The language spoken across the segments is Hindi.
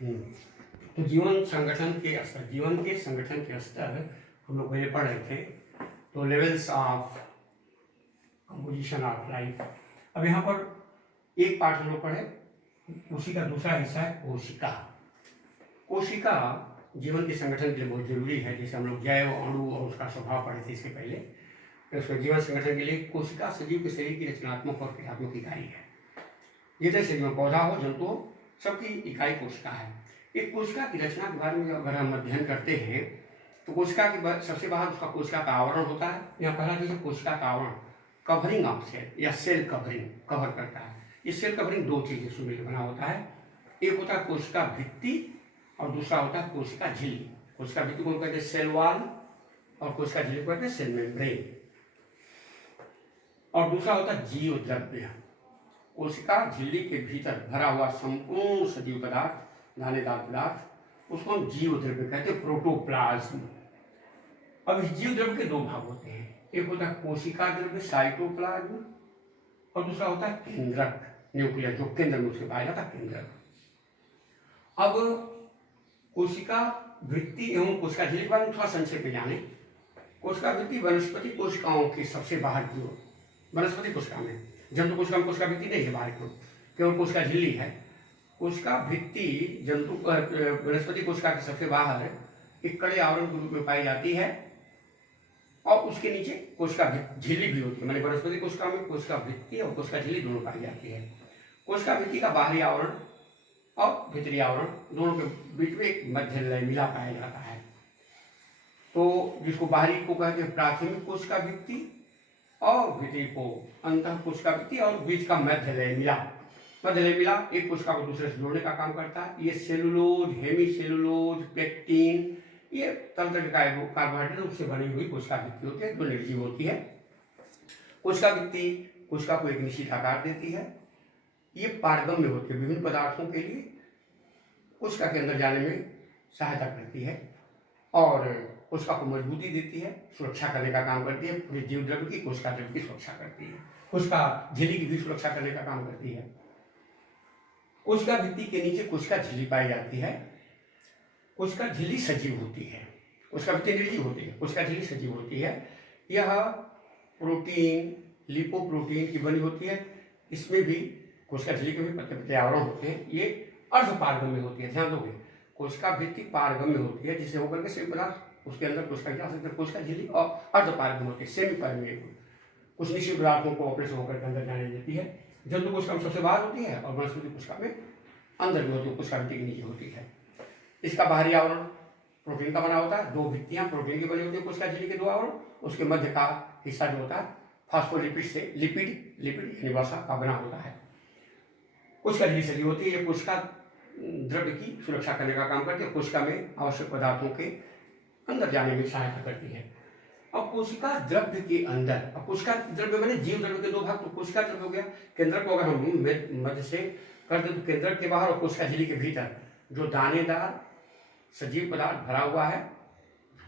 हम्म, तो जीवन के संगठन के स्तर हम लोग पहले पढ़ रहे थे। तो levels of composition of life. अब यहाँ पर एक पार्ट हम लोग पढ़े, उसी का दूसरा हिस्सा है कोशिका। कोशिका जीवन के संगठन के लिए बहुत जरूरी है। जैसे हम लोग जैव अणु और उसका स्वभाव पढ़े थे इसके पहले, तो उसके जीवन संगठन के लिए कोशिका सजीव के शरीर की रचनात्मक और क्रियात्मक इकाई है। जितने शरीर में पौधा हो, जंतु हो, सबकी इकाई कोशिका है। एक कोशिका की रचना के बारे में अगर हम अध्ययन करते हैं तो कोशिका के सबसे बाहर उसका कोशिका का आवरण होता है। यहाँ पहला चीज है कोशिका का आवरण, कवरिंग ऑफ सेल या सेल कवरिंग, कवर करता है। ये सेल कवरिंग दो चीजें से मिलकर बना होता है। एक होता है कोशिका भित्ति और दूसरा होता है कोशिका झिल्ली। कोशिका भित्ति को कहते हैं सेल वॉल और कोशिका झिल्ली को कहते हैं सेल मेम्ब्रेन। और दूसरा होता है जीव द्रव्य। कोशिका झिल्ली के भीतर भरा हुआ संपूर्ण सजीव पदार्थ, दानेदार पदार्थ, उसको हम जीव द्रव्य कहते हैं, प्रोटोप्लाज्म। अब इस जीव द्रव्य के दो भाग होते हैं, एक होता है कोशिका द्रव्य साइटोप्लाज्म और दूसरा होता है केंद्रक, न्यूक्लियस, जो केंद्र में उसके पाया जाता है केंद्रक। अब कोशिका वृत्ति एवं कोशिका झिल्ली के बारे में थोड़ा संक्षेप में जाने। कोशिका वृत्ति वनस्पति कोशिकाओं की सबसे बाहर की ओर, वनस्पति कोशिका में, जंतु कोशिका में कोशिका वृत्ति नहीं है बाहर की ओर, केवल कोशिका झिल्ली है। कोशिका भित्ति जंतु वनस्पति कोशिका के सबसे बाहर एक कड़े आवरण के रूप में पाई जाती है और उसके नीचे कोशिका झिल्ली भी होती है। मैंने वनस्पति कोशिका में कोशिका भित्ति और कोशिका झिल्ली दोनों पाई जाती है। कोशिका भित्ति का बाहरी आवरण और भीतरी आवरण दोनों के बीच में एक मध्य लय मिला पाया जाता है। तो जिसको बाहरी को कहते हैं प्राथमिक कोशिका भित्ति और भीतरी को अंतः कोशिका भित्ति और बीच का मध्य लय मिला। मध्य लय मिला एक कोशिका को दूसरे से जोड़ने का काम करता है। ये सेलुलोज, हेमी सेलुलोज, पेक्टिन, ये तरह तरह के कार्बोहाइड्रेट उससे बनी हुई कोशिका भित्ति होती है, जो निर्जीव होती है। कोशिका भित्ति कोशिका को एक निश्चित आकार देती है। ये पारगम्य होती है, विभिन्न पदार्थों के लिए कोशिका के अंदर जाने में सहायता करती है और कोशिका को मजबूती देती है, सुरक्षा करने का काम करती है। पूरे जीव द्रव्य की, कोशिका द्रव्य की सुरक्षा करती है। कोशिका झिल्ली की भी सुरक्षा करने का काम करती है। कोशिका भित्ति के नीचे कोशिका झिल्ली पाई जाती है। कोशिका झिल्ली सजीव होती है, कोशिका भित्ति निर्जीव होती है, कोशिका झिल्ली सजीव होती है। यह प्रोटीन, लिपोप्रोटीन की बनी होती है। इसमें भी कोशिका झिल्ली के भी पतले पतले आवरण होते हैं। ये अर्ध पारगम्य होती है, ध्यान दोगे। कोशिका भित्ति पारगम्य होती है, जिससे होकर के सभी पदार्थ उसके अंदर कोशिका जा सकते हैं। कोशिका झिल्ली और अर्ध पारगम्य होती है, सेमी परमेबल, कुछ निश्चित पदार्थों को अपने से होकर के अंदर जाने देती है। जंतु कोशिका में सबसे बाहर होती है और वनस्पति कोशिका में अंदर में होती है, कोशिका भित्ति के नीचे होती है। इसका बाहरी आवरण प्रोटीन का बना होता है। दो भित्तियां प्रोटीन की बनी होती है कोशिका झिल्ली के दो आवरण। उसके मध्य का हिस्सा जो होता है फास्फोलिपिड से लिपिड यानी वसा का बना होता है। कोशिका झिल्ली सजीव होती है। ये कोशिका द्रव्य की सुरक्षा करने का काम करती है, कोशिका में आवश्यक पदार्थों के अंदर जाने में सहायता करती है। अब कोशिका द्रव्य के अंदर, अब कोशिका द्रव्य मैंने जीव द्रव्य के दो भाग, तो कोशिका द्रव्य हो गया। केंद्रक को अगर हम मध्य से कर दें तो केंद्रक के बाहर और कोशिका झिल्ली के भीतर जो दानेदार सजीव पदार्थ भरा हुआ है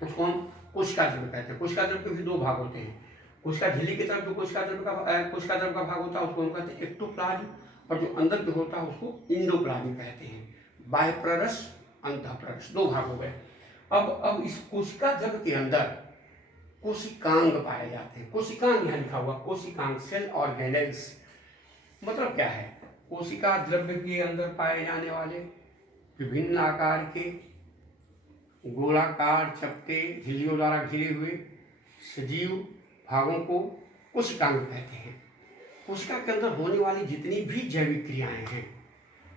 उसको हम कोशिका द्रव्य कहते हैं। कोशिका द्रव्य के भी दो भाग होते हैं। कोशिका झिल्ली की तरफ जो कोशिका द्रव्य का भाग होता है उसको हम कहते हैं एक्टोप्लाज्म, और जो अंदर जो होता है उसको इंडोप्लाज्म कहते हैं। बाह्यप्ररस, अंतःप्ररस, दो भाग हो गए। अब इस कोशिका द्रव्य के अंदर कोशिकांग पाए जाते हैं। कोशिकांग यहाँ लिखा हुआ, कोशिकांग, सेल ऑर्गेनेल्स, मतलब क्या है? कोशिका द्रव्य के अंदर पाए जाने वाले विभिन्न आकार के गोलाकार चपटे झिल्लियों द्वारा घिरे हुए सजीव भागों को कोशिकांग कहते हैं। कोशिका के अंदर होने वाली जितनी भी जैविक क्रियाएं हैं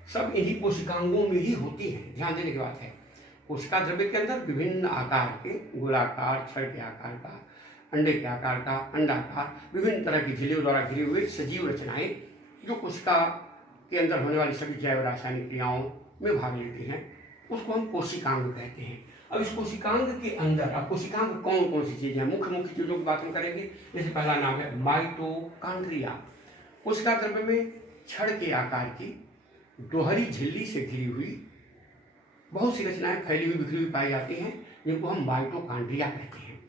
सब इन्हीं कोशिकांगों में ही होती हैं। ध्यान देने की बात है। कोशिका द्रव्य के अंदर विभिन्न आकार के गोलाकार, छड़ के आकार का, अंडे के आकार का, अंडाकार, विभिन्न तरह की झिल्लियों द्वारा घिरे हुए सजीव रचनाएं जो कोशिका के अंदर होने वाली सभी जैव रासायनिक क्रियाओं में भाग लेती हैं, उसको हम कोशिकांग कहते हैं। अब इस कोशिकांग के अंदर, अब कोशिकांग कौन कौन सी चीजें हैं? मुख्य चीजों की बात हम करेंगे। जैसे पहला नाम है माइटोकॉन्ड्रिया। कोशिका द्रव्य में छड़ के आकार की दोहरी झिल्ली से घिरी हुई बहुत सी रचनाएं फैली हुई बिखरी हुई पाई जाती हैं, जिनको हम माइटोकॉन्ड्रिया कहते हैं।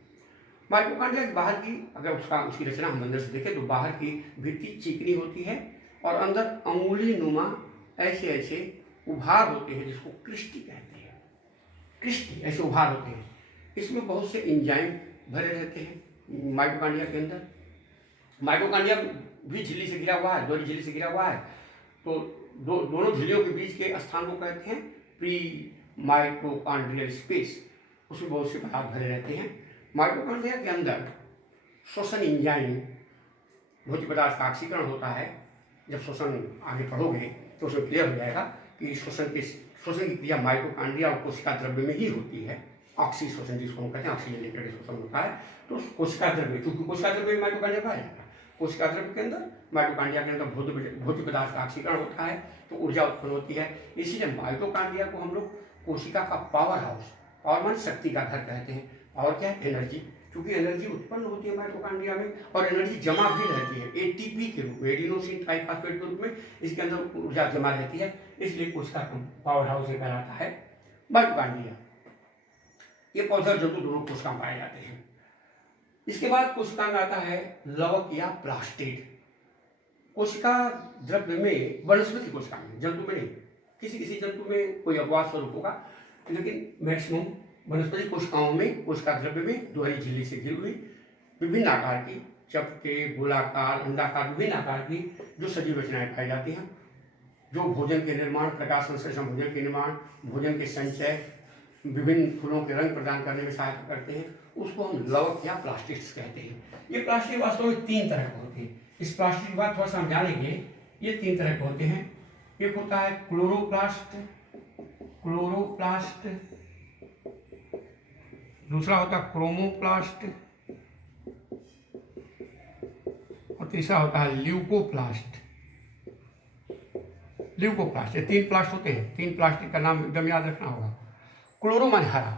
माइटोकॉन्ड्रिया की बाहर की अगर उसकी रचना हम अंदर से देखें तो बाहर की भित्ति चिकनी होती है और अंदर अंगुली नुमा ऐसे उभार होते हैं जिसको क्रिस्टी कहते हैं, क्रिस्टी ऐसे उभार होते हैं। इसमें बहुत से एंजाइम भरे रहते हैं माइटोकॉन्ड्रिया के अंदर। माइटोकॉन्ड्रिया भी झिल्ली से घिरा हुआ है, दोहरी झिल्ली से घिरा हुआ है, तो दोनों झिल्लियों के बीच के स्थान को कहते हैं प्री माइटोकॉन्ड्रियल स्पेस। उसमें बहुत से पदार्थ भरे रहते हैं। माइटोकॉन्ड्रिया के अंदर श्वसन एंजाइम भोज्य पदार्थ का ऑक्सीकरण होता है। जब श्वसन आगे पढ़ोगे तो उसमें क्लियर हो जाएगा कि श्वसन की क्रिया माइटोकॉन्ड्रिया और कोशिका द्रव्य में ही होती है। ऑक्सी श्वसन जिसको हम कहते हैं, ऑक्सीजन लेकर श्वसन होता है। तो कोशिका द्रव्य, क्योंकि कोशिका द्रव्य में माइटोकॉन्ड्रिया पाया जाता है, कोशिका द्रव्य के अंदर माइटोकॉन्ड्रिया के अंदर भोज्य पदार्थ का ऑक्सीकरण होता है, तो ऊर्जा उत्पन्न होती है। इसीलिए माइटोकॉन्ड्रिया को हम लोग कोशिका का पावर हाउस, पावर मान शक्ति का घर कहते हैं। पावर क्या है? एनर्जी, क्योंकि एनर्जी उत्पन्न होती है माइटोकॉन्ड्रिया में और एनर्जी जमा भी रहती है एटीपी के रूप में, एडिनोसिन ट्राइफॉस्फेट के रूप में इसके अंदर ऊर्जा जमा रहती है। इसलिए कोशिका का पावर हाउस कहलाता है माइटोकॉन्ड्रिया। ये पौधा जंतु दोनों कोशिका में पाए जाते हैं। इसके बाद कोशिका में आता है लवक या प्लास्टिड। कोशिका द्रव्य में वनस्पति कोशिका में, जंतु में नहीं, किसी किसी जंतु में कोई अपवाद स्वरूप होगा, लेकिन मैक्सिमम वनस्पति कोशिकाओं में कोशिका द्रव्य में दोहरी झिल्ली से घिरी हुई विभिन्न आकार की, चपटे, गोलाकार, अंडाकार, विभिन्न आकार की जो सजीव रचनाएं पाई जाती हैं, जो भोजन के निर्माण, प्रकाश संश्लेषण, भोजन के निर्माण, भोजन के संचय, विभिन्न फूलों के रंग प्रदान करने में सहायता करते हैं, उसको हम लवक या प्लास्टिड्स कहते हैं। ये प्लास्टिड वास्तव में 3 तरह के होते हैं। इस प्लास्टिड की बात थोड़ा सा हम जानेंगे। ये 3 तरह के होते हैं। एक होता है क्लोरोप्लास्ट, दूसरा होता है क्रोमोप्लास्ट और तीसरा होता है ल्यूकोप्लास्ट। ये 3 प्लास्ट होते हैं। 3 प्लास्टिक का नाम एकदम याद रखना होगा। क्लोरो माने हरा,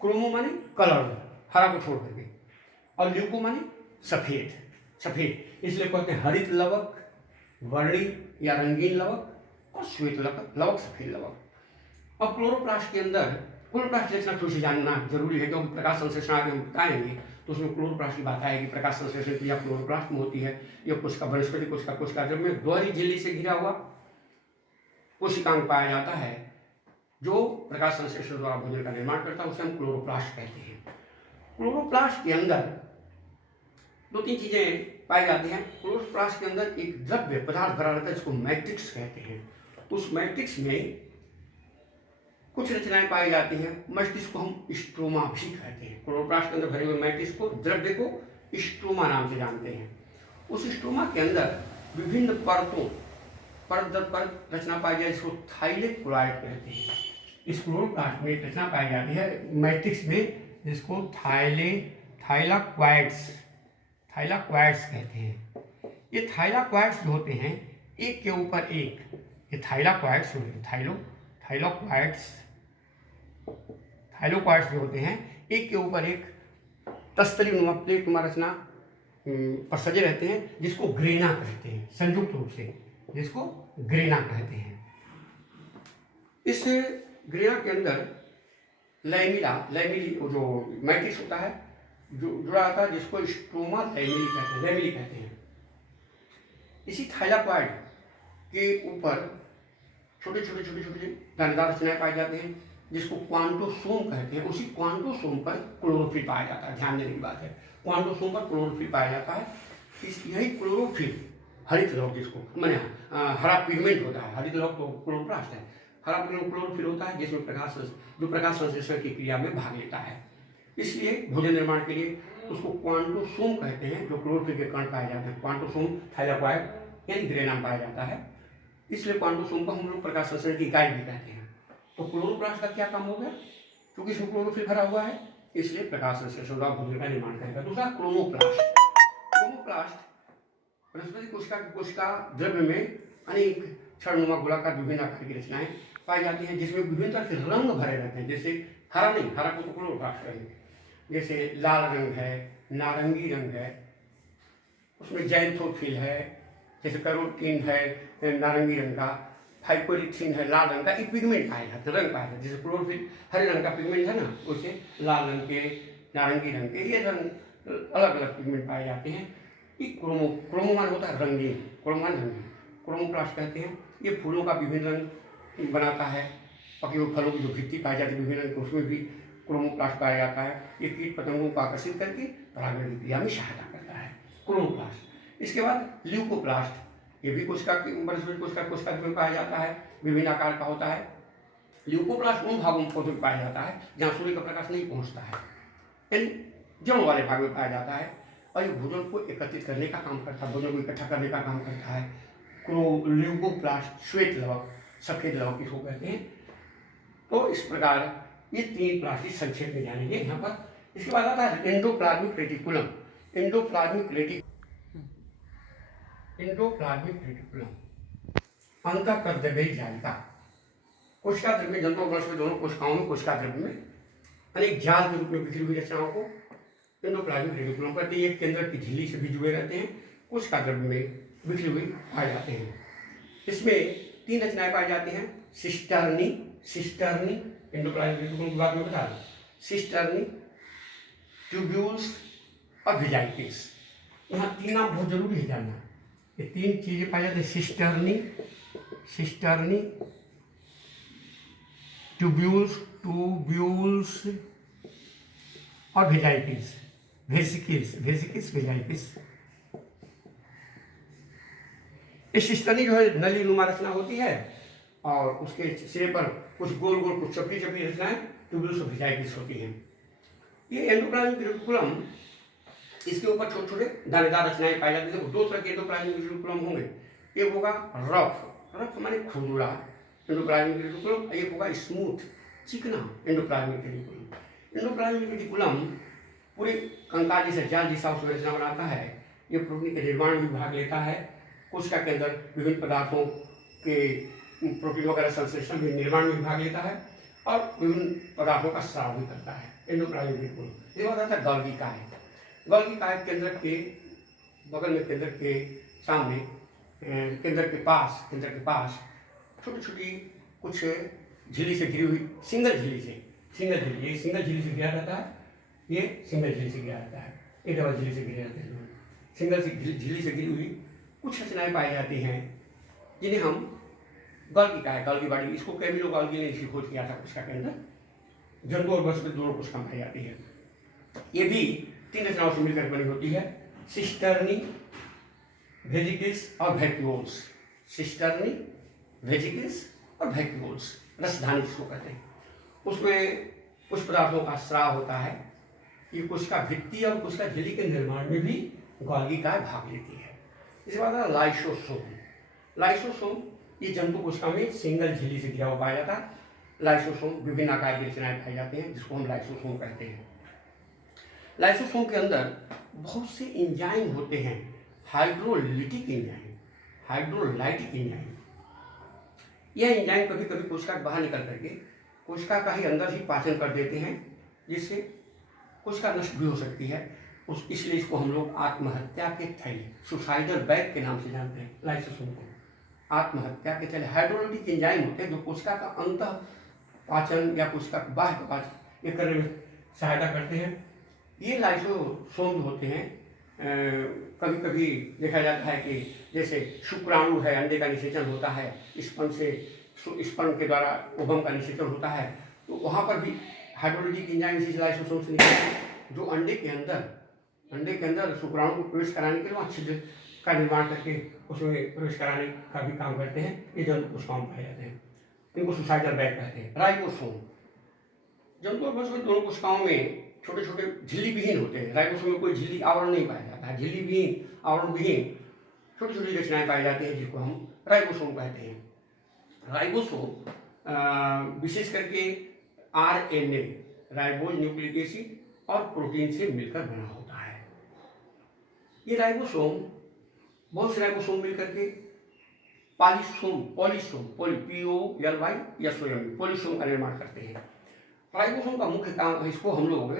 क्रोमो माने कलर, हरा को छोड़ देंगे, और ल्यूको माने सफेद, इसलिए कहते हैं हरित लवक, वर्णी या रंगीन लवक और श्वेत लवक, सफेद लवक। अब क्लोरोप्लास्ट के अंदर, क्लोरोप्लास्ट देखना थोड़ी सी जानना जरूरी है, क्योंकि प्रकाश संश्लेषण आगे हम बताएंगे तो उसमें क्लोरोप्लास्ट की बात आएगी। प्रकाश संश्लेषण क्रिया क्लोरोप्लास्ट में होती है। यह कोशिका वनस्पति कोशिका द्रव्य में दोहरी झिल्ली से घिरा हुआ कोशिकांग पाया जाता है, जो प्रकाश संश्लेषण द्वारा भोजन का निर्माण करता है, उसे हम क्लोरोप्लास्ट कहते हैं। क्लोरोप्लास्ट के अंदर 2-3 चीजें पाई जाती हैं। क्लोरोप्लास्ट के अंदर एक द्रव्य पदार्थ भरा रहता है जिसको मैट्रिक्स कहते हैं। उस मैट्रिक्स में कुछ रचनाएं पाई जाती हैं। मस्तिष्क को हम स्ट्रोमा भी कहते हैं। क्लोरोप्लास्ट के अंदर भरे हुए मैट्रिक्स को, द्रव्य को स्ट्रोमा नाम से जानते हैं। उस स्ट्रोमा के अंदर विभिन्न परत दर परत रचना पाई जाए, इसको थाइलेट क्लोराइड कहते हैं। इस क्लोरोप्लास्ट में एक रचना पाई जाती है मैट्रिक्स में, जिसको थाइलाक्वाइड्स कहते हैं। ये थाइलाक्वाइड्स जो होते हैं एक के ऊपर एक, ये थाइलाक्वाइड्स जो होते हैं एक के ऊपर एक तस्तरी नुमा प्लेट नुमा रचना पर सजे रहते हैं, जिसको ग्रेना कहते हैं। संयुक्त रूप से जिसको ग्रेना कहते हैं। इस ग्रेना के अंदर लैमिली जो मैट्रिक्स होता है जो जुड़ा रहता है, जिसको स्ट्रोमा लैमिली कहते हैं। इसी थाइलाक्वाइड के ऊपर छोटे दानेदार रचनाएं पाई जाते हैं, जिसको क्वांटोसोम कहते हैं। उसी क्वांटोसोम पर क्लोरोफिल पाया जाता है। ध्यान देने की बात है, क्वांटोसोम पर क्लोरोफिल पाया जाता है। यही क्लोरोफिल हरित लवक, जिसको मैंने हरा पिगमेंट होता है, हरित लवक तो क्लोरोप्लास्ट है, हरा पिगमेंट क्लोरोफिल होता है, जिसमें प्रकाश संश्लेषण की क्रिया में भाग लेता है। इसलिए भोजन निर्माण के लिए उसको क्वांटोसोम कहते हैं, जो क्लोरोफिल के कण पाए जाते हैं। क्वांटोसोम थाइलाक्वाइड यानी ग्रेना पाया जाता है, इसलिए क्वांटोसोम को हम लोग प्रकाश संश्लेषण की इकाई भी कहते हैं। तो क्लोरोप्लास्ट का क्या काम हो गया? क्योंकि इसमें क्लोरोफिल भरा हुआ है, इसलिए प्रकाश संश्लेषण द्वारा भोजन का निर्माण करेगा। दूसरा क्रोमोप्लास्ट वनस्पति कोशिका द्रव्य में अनेक क्षणनुमा गोलाकार विभिन्न आकार की रचनाएं पाई जाती हैं, जिसमें विभिन्न तरह के रंग भरे रहते हैं। जैसे हरा को तो क्लोरोप्लास्ट कहेंगे, जैसे लाल रंग है, नारंगी रंग है, उसमें जैंथोफिल है, जैसे कैरोटीन है नारंगी रंग का, हाइपोरिथ्रिन है लाल रंग का। एक पिगमेंट पाया जाता है, रंग पाया जाता है। जैसे क्लोरोफिल हरे रंग का पिगमेंट है ना, वैसे लाल रंग के, नारंगी रंग के, ये रंग अलग अलग पिगमेंट पाए जाते हैं। ये क्रोमो मान होता है रंगीन, क्रोमोप्लास्ट कहते हैं। ये फूलों का विभिन्न रंग बनाता है। पके हुए फलों की जो भित्ति पाई जाती है विभिन्न, उसमें भी क्रोमोप्लास्ट पाया जाता है। ये कीट पतंगों को आकर्षित करके परागण की क्रिया में सहायता करता है, क्रोमोप्लास्ट। इसके बाद ल्यूकोप्लास्ट, ये भी कोशिका में पाया जाता है, विभिन्न आकार का होता है। ल्यूकोप्लास्ट उन भागों में पौधे में पाया जाता है जहाँ सूर्य का प्रकाश नहीं पहुँचता है, यानी जड़ वाले भाग में पाया जाता है। और ये भोजन को एकत्रित करने का काम करता है, भोजन को इकट्ठा करने का काम करता है। ल्यूकोप्लास्ट, श्वेत लवक, सफेद लवक इसको कहते हैं। तो इस प्रकार ये 3 प्लास्ट संक्षेप में जानेंगे यहाँ पर। इसके बाद आता है एंडोप्लाज्मिक रेटिकुलम। एंडोप्लाज्मिक रेटिकुलम अंतःद्रव्यी जालिका। कोशिका द्रव्य जंतु वंश में दोनों कोशिकाओं में कोशिका द्रव्य में अनेक जाल के रूप में बिखरी हुई रचनाओं को एंडोप्लाज्मिक रेटिकुलम कहते हैं। एक केंद्र की झिल्ली से भी जुड़े रहते हैं, कोशिका द्रव्य में बिखरे हुए पाए जाते हैं। इसमें 3 रचनाएं पाई जाती हैं, सिस्टर्नी एंडोप्लाज्मिक रेटिकुलम की बात में बता दूं, सिस्टर्नी, ट्यूब्यूल्स और वेजाइटिस। यहाँ 3 नाम बहुत जरूरी है जानना। ये 3 चीजें पाई जाती है, सिस्टर्नी, ट्यूब्यूल्स और वेजाइटिस, वेसिकिस वेजाइटिस। इस सिस्टर्नी जो है नली नुमा रचना होती है और उसके सिरे पर कुछ गोल गोल कुछ चपटी चपटी रचनाएं ट्यूब्यूल्स और वेजाइटिस होती हैं। ये एंडोप्लाज्मिक रेटिकुलम, इसके ऊपर छोटे छोटे दानेदार रचनाएं पाई जाती हैं। 2 तरह के एंडोप्लाज्मिक रेटिकुलम होंगे, एक होगा रफ माने खुरदुरा एंडोप्लाज्मिक रेटिकुलम, एक होगा स्मूथ चिकना एंडोप्लाज्मिक रेटिकुलम। एंडोप्लाज्मिक रेटिकुलम पूरे कंकाल जैसे जाल जैसा उसमें रचना बनाता है। ये प्रोटीन के निर्माण में भाग लेता है, कोशिका के अंदर विभिन्न पदार्थों के प्रोटीन वगैरह संश्लेषण में निर्माण में भाग लेता है और विभिन्न पदार्थों का स्राव भी करता है एंडोप्लाज्मिक रेटिकुलम। ये बताता है गोल्गी काय केंद्र के बगल में, केंद्र के सामने, केंद्र के पास छोटी छोटी कुछ झिल्ली से घिरी हुई सिंगल झिल्ली, ये सिंगल झिल्ली से घिरा रहता है, ये सिंगल झिल्ली से घिरा रहता है, ये डबल झिल्ली से घिरे रहते हैं। सिंगल झिल्ली से घिरी हुई कुछ रचनाएं पाई जाती हैं जिन्हें हम गोल्गी बॉडी, इसको कैमिलो गोल्गी ने इसी खोज किया था कोशिका के अंदर। जंतु और वनस्पति दोनों कोशिका पाई जाती है। ये भी 3 रचनाओं से मिलकर बनी होती है, सिस्टर्नी, वेजिकिस और वैक्यूल्स। सिस्टर्नी, वेजिकिस और वैक्यूल्स, रसधानी जिसको कहते हैं। उसमें कुछ पदार्थों का स्राव होता है। ये कोशिका भित्ति और कोशिका झिल्ली के निर्माण में भी गोल्गी काय भाग लेती है। इसके बाद लाइसोसोम, ये जंतु कोशिका में सिंगल झिल्ली से घिरा हुआ पाया जाता है। लाइसोसोम विभिन्न आकार की रचनाएं पाई जाती हैं जिसको हम लाइसोसोम कहते हैं। लाइसोसोम के अंदर बहुत से एंजाइम होते हैं, हाइड्रोलाइटिक एंजाइम। यह एंजाइम कभी कभी कोशिका के बाहर निकल करके कोशिका का ही अंदर ही पाचन कर देते हैं, जिससे कोशिका नष्ट भी हो सकती है। इसलिए इसको हम लोग आत्महत्या के थैले, सुसाइडल बैग के नाम से जानते हैं लाइसोसोम को। आत्महत्या के थैले हाइड्रोलाइटिक एंजाइम होते हैं जो कोशिका का अंतः पाचन या कोशिका का बाह्य पाचन ये करने में सहायता करते हैं। ये लाइसोसोम होते हैं, कभी कभी देखा जाता है कि जैसे शुक्राणु है, अंडे का निषेचन होता है, स्पर्म के द्वारा ओवम का निषेचन होता है, तो वहाँ पर भी हाइड्रोलाइटिक एंजाइम इसी लाइसोसोम से निकलते हैं जो अंडे के अंदर शुक्राणु को प्रवेश कराने के लिए वहाँ छिद्र का निर्माण करके उसमें प्रवेश कराने का भी काम करते हैं। ये जंतु कोशिकाओं में पाए जाते हैं, इनको सुसाइडल बैग कहते हैं। राइबोसोम, जंतु और वनस्पति दोनों कोशिकाओं में छोटे छोटे झिल्ली विहीन होते हैं। राइबोसोम में कोई झिल्ली आवरण नहीं पाया जाता है, झिल्ली विहीन, आवरण विहीन छोटी छोटी रचनाएं पाई जाती हैं जिसको हम राइबोसोम कहते हैं। राइबोसोम विशेष करके RNA, राइबोज न्यूक्लिक एसिड और प्रोटीन से मिलकर बना होता है। ये राइबोसोम, बहुत से राइबोसोम मिलकर के पॉलीसोम पॉलीसोम का निर्माण करते हैं। राइबोसोम का मुख्य काम है, इसको हम लोग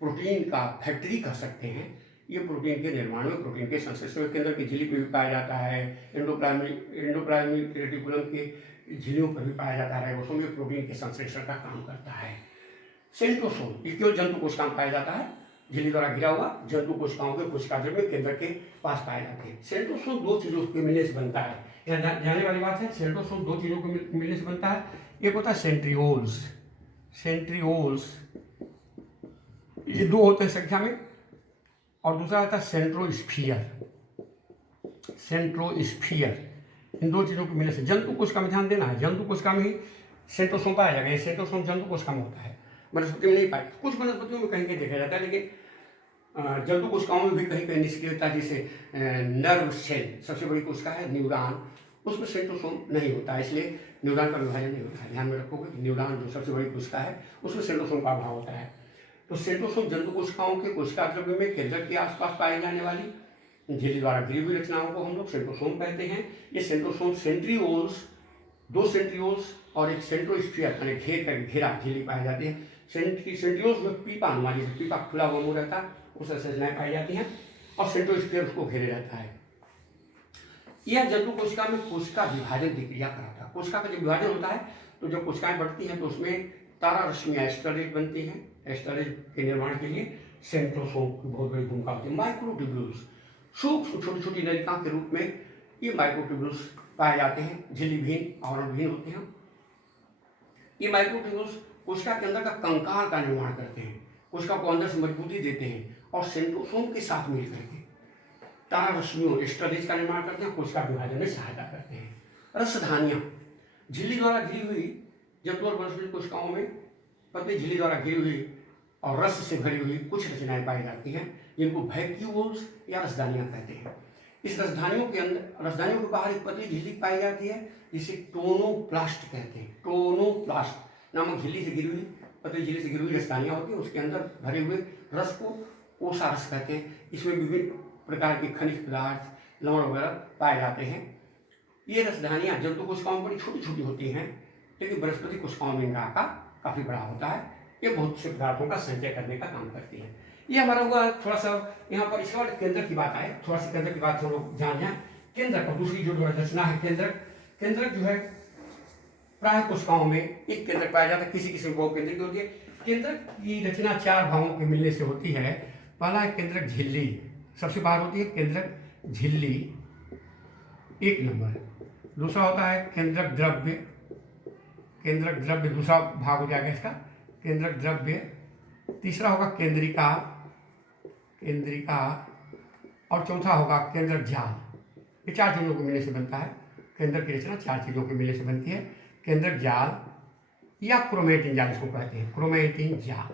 प्रोटीन का फैक्ट्री कह सकते हैं। ये प्रोटीन के निर्माण में, प्रोटीन के संश्लेषण के अंदर की झिल्ली पर भी पाया जाता है। एंडोप्लाज्मिक रेटिकुलम के झिल्लियों पर भी पाया जाता है राइबोसोम। ये प्रोटीन के संश्लेषण का काम करता है। सेंट्रोसोम, ये केवल जंतु कोशिका में पाया जाता है झिल्ली द्वारा घिरा हुआ जंतु कोशिकाओं के कोशिका द्रव्य केंद्र के पास पाए जाते हैं। सेंट्रोसोम दो चीजों के मिलने से बनता है, यहाँ जानने वाली बात है। सेंट्रोसोम दो चीजों के मिलने से बनता है। एक होता है सेंट्रियोल्स, सेंट्रियोल्स ये दो होते हैं संख्या में, और दूसरा होता है सेंट्रोस्फियर, सेंट्रोस्फियर। इन दो चीजों के मिलने से जंतु कोशिका में ध्यान देना है, जंतु कोशिका में ही सेंट्रोसोम पाया जाएगा। ये सेंट्रोसोम जंतु कोशिका में होता है, वनस्पति में नहीं पाया। कुछ वनस्पतियों में कहीं कहीं देखा जाता है, लेकिन जंतु कोशिकाओं में भी कहीं कहीं निष्क्रिय होता है। जैसे नर्व सेल सबसे बड़ी कोशिका है न्यूरॉन, उसमें सेंट्रोसोम नहीं होता है, इसलिए न्यूरॉन का विभाजन नहीं होता है। ध्यान में रखोगे कि न्यूरॉन जो सबसे बड़ी कोशिका है उसमें सेंट्रोसोम का अभाव होता है। तो सेंट्रोसोम जंतु कोशिकाओं के कोशिका द्रव्य में केंद्र के आसपास पाई जाने वाली झिल्ली द्वारा घिरी हुई रचनाओं को हम लोग सेंट्रोसोम कहते हैं। ये सेंट्रोसोम सेंट्रियोल्स, दो सेंट्रियोल्स और एक सेंट्रोस्फियर यानी घेर कर घेरा झिल्ली पाई जाती है। सेंट्रियोल्स में पीपा अनुमान, जैसे पीपा खुला हुआ मुंह रहता है उस संरचनाएं पाई जाती हैं, और सेंट्रोस्फियर उसको घेरे रहता है। यह जंतु कोशिका में कोशिका विभाजन की क्रिया कराता है। कोशिका का जब विभाजन होता है तो जब कोशिकाएं बढ़ती हैं तो उसमें तारा रश्मियां एस्टरेज बनती हैं। एस्टरेज के निर्माण के लिए सेंट्रोसोम की बहुत बड़ी भूमिका होती है। माइक्रोट्यूब्यूल्स, सूक्ष्म छोटी छोटी नलिकाओं के रूप में ये माइक्रोट्यूब्यूल्स पाए जाते हैं, झिल्लीविहीन आवरणविहीन होते हैं। ये माइक्रोट्यूब्यूल्स कोशिका के अंदर का कंकाल का निर्माण करते हैं, कोशिका को अंदर से मजबूती देते हैं, और सेंट्रोसोम के साथ मिलकर के तारा रश्मियों एस्ट्रेज का निर्माण करते हैं, कोशिका विभाजन में सहायता करते हैं। रसधानियां, झिल्ली द्वारा घिरी हुई जंतु और वनस्पति कोशिकाओं में पतली झिल्ली द्वारा घिरी हुई और रस से भरी हुई कुछ रचनाएं पाई जाती हैं, जिनको वैक्यूल्स या रसदानियां कहते हैं। इस रसधानियों के अंदर, रसधानियों के बाहर एक पतली झिल्ली पाई जाती है जिसे टोनोप्लास्ट कहते हैं। टोनोप्लास्ट नामक झिल्ली से घिरी हुई, पतली झिल्ली से घिरी हुई रसदानियां होती है, उसके अंदर भरे हुए रस को कोसा रस कहते हैं। इसमें विभिन्न प्रकार के खनिज पदार्थ, लवण वगैरह पाए जाते हैं। ये रसधानियां जंतु कोशिकाओं में बड़ी छोटी छोटी होती हैं, लेकिन वनस्पति कोशिकाओं में इनका आकार काफी बड़ा होता है। ये बहुत से पदार्थों का संचय करने का काम करती है। ये हमारा हुआ थोड़ा सा यहाँ पर। इसके बाद केंद्र की बात आए, थोड़ा सा केंद्र की बात हम लोग जान जाए। केंद्र का दूसरी जो रचना है केंद्र जो है प्राय कोशिकाओं में एक केंद्र पाया जाता है, किसी किसी में बहु केंद्र की होती है। केंद्र की रचना चार भागों के मिलने से होती है। पहला है केंद्रक झिल्ली, सबसे बाहर होती है केंद्रक झिल्ली, एक नंबर। दूसरा होता है केंद्रक द्रव्य, केंद्रक द्रव्य दूसरा भाग हो जाएगा इसका, केंद्रक द्रव्य। तीसरा होगा केंद्रिका, केंद्रिका, और चौथा होगा केंद्रक जाल। ये चार चीजों के मिलने से बनता है। केंद्र की रचना चार चीजों के मिलने से बनती है। केंद्रक जाल या क्रोमेटिन जाल इसको कहते हैं, क्रोमेटिन जाल,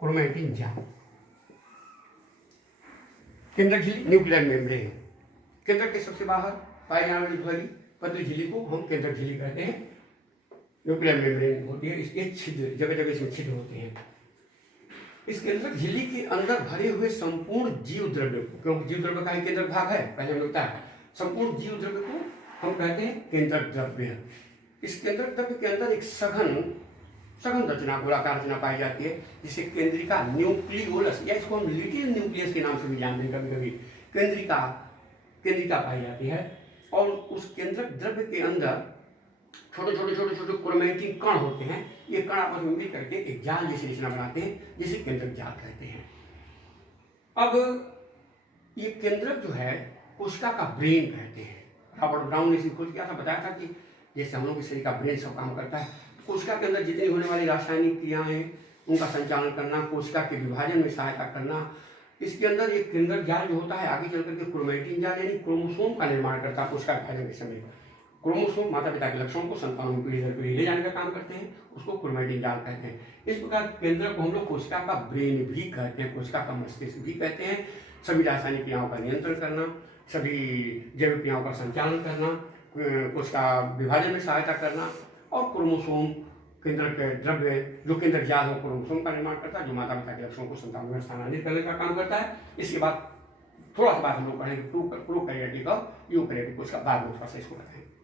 क्रोमेटिन जाल। केंद्रक झिल्ली, न्यूक्लियर मेम्ब्रेन, केंद्र के सबसे बाहर पाई जाने वाली भरी पतली झिल्ली को हम केंद्रक झिल्ली कहते हैं। न्यूक्लियर मेम्ब्रेन होती है, इसके छिद्र जगह जगह इसमें छिद्र होते हैं। इस केंद्रक झिल्ली के अंदर भरे हुए संपूर्ण जीव द्रव्य को, क्योंकि जीव द्रव्य का ही केंद्रक भाग है, पहले हम लोग है, संपूर्ण जीव द्रव्य को हम कहते हैं केंद्रक द्रव्य। इस केंद्रक द्रव्य के अंदर एक सघन रचना, गोलाकार रचना पाई जाती है, जिसे केंद्रिका न्यूक्लियोलस या इसको हम लिटिल न्यूक्लियस के नाम से भी जानते हैं कभी कभी। केंद्रिका पाई जाती है, और उस केंद्रक द्रव्य के अंदर छोटे छोटे क्रोमेटिन कण होते हैं। ये कण आपस में मिल करके एक जाल जैसी रचना बनाते हैं, जिसे केंद्रक जाल कहते हैं। अब ये केंद्रक जो है कोशिका का ब्रेन कहते हैं। रॉबर्ट ब्राउन ने इसे खोज किया था, बताया था कि जैसे हम लोग के शरीर का ब्रेन सब काम करता है, कोशिका के अंदर जितनी होने वाली रासायनिक क्रियाएं उनका संचालन करना, कोशिका के विभाजन में सहायता करना। इसके अंदर एक केंद्रक जाल जो होता है आगे चल करके क्रोमेटिन जाल यानी क्रोमोसोम का निर्माण करता है। कोशिका विभाजन के समय क्रोमोसोम माता पिता के लक्षणों को संतानों में पीढ़ी दर पीढ़ी ले जाने का काम करते हैं, उसको क्रोमेटिन जाल कहते हैं। इस प्रकार केंद्रक को हम लोग कोशिका का ब्रेन भी कहते हैं, कोशिका का मस्तिष्क भी कहते हैं। सभी रासायनिक क्रियाओं का नियंत्रण करना, सभी जैविक क्रियाओं का संचालन करना, कोशिका विभाजन में सहायता करना, और क्रोमोसोम केंद्रक द्रव्य जो केंद्रक जाल हो क्रोमोसोम का निर्माण करता है, जो माता पिता के लक्षणों को संतानों में स्थानांतरित करने का काम करता है। इसके बाद थोड़ा सा बात हम लोग पढ़ेंगे प्रोकैरियोटिक और यूकैरियोटिक कोशिका, बाद में थोड़ा सा इसको बताएंगे।